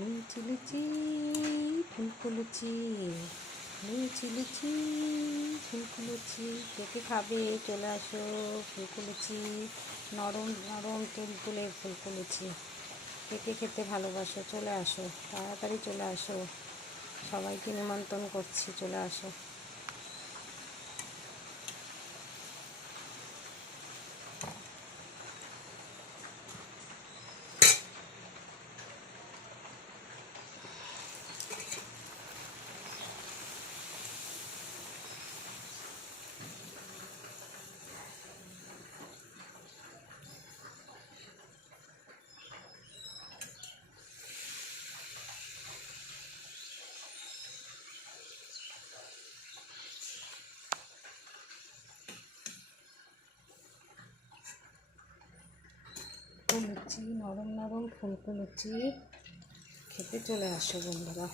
লুচি লুচি ফুলকো লুচি, লুচি লুচি ফুলকো লুচি। কে কে খাবে চলে আসো। ফুলকো লুচি, নরম নরম তুলতুলে ফুলকো লুচি। কে কে খেতে ভালোবাসো চলে আসো, তাড়াতাড়ি চলে আসো। সবাইকে নিমন্ত্রণ করছি, চলে আসো। লুচি, নরম নরম ফুলকো লুচি খেতে চলে আসো বন্ধুরা।